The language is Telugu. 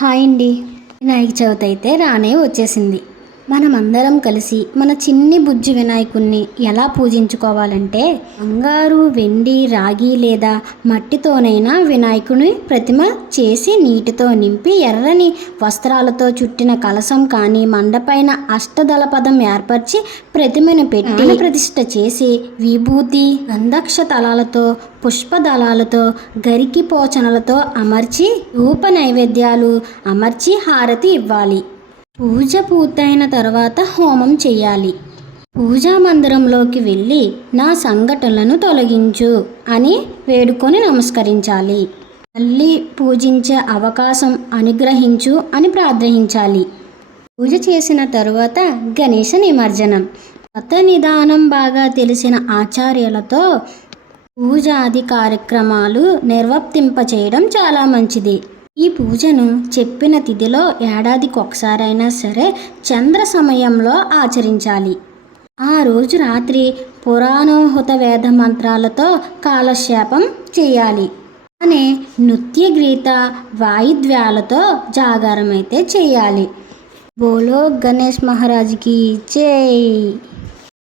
హాయ్ అండి. వినాయక చవితి అయితే రానే వచ్చేసింది. మనమందరం కలిసి మన చిన్ని బుజ్జి వినాయకుణ్ణి ఎలా పూజించుకోవాలంటే బంగారు వెండి రాగి లేదా మట్టితోనైనా వినాయకుని ప్రతిమ చేసి నీటితో నింపి ఎర్రని వస్త్రాలతో చుట్టిన కలసం కానీ మండపైన అష్టదళ పదం ఏర్పరిచి ప్రతిమను పెట్టి ప్రతిష్ఠ చేసి విభూతి గంధక్ష తలాలతో పుష్పదళాలతో గరికి పోచనలతో అమర్చి ధూప నైవేద్యాలు అమర్చి హారతి ఇవ్వాలి. పూజ పూర్తయిన తర్వాత హోమం చేయాలి పూజా మందిరంలోకి వెళ్ళి నా సంఘటనలను తొలగించు అని వేడుకొని నమస్కరించాలి. మళ్ళీ పూజించే అవకాశం అనుగ్రహించు అని ప్రార్థించాలి. పూజ చేసిన తరువాత గణేష నిమజ్జనం. కథ నిదానం బాగా తెలిసిన ఆచార్యులతో పూజాది కార్యక్రమాలు నిర్వర్తింపచేయడం చాలా మంచిది. ఈ పూజను చెప్పిన తిథిలో ఏడాదికి ఒకసారైనా సరే చంద్ర సమయంలో ఆచరించాలి. ఆ రోజు రాత్రి పురాణోహుత వేద మంత్రాలతో కాలక్షేపం చేయాలి. అనే నృత్య గీత వాయిద్యాలతో జాగారం అయితే చేయాలి. బోలో గణేష్ మహారాజ్కి చేయి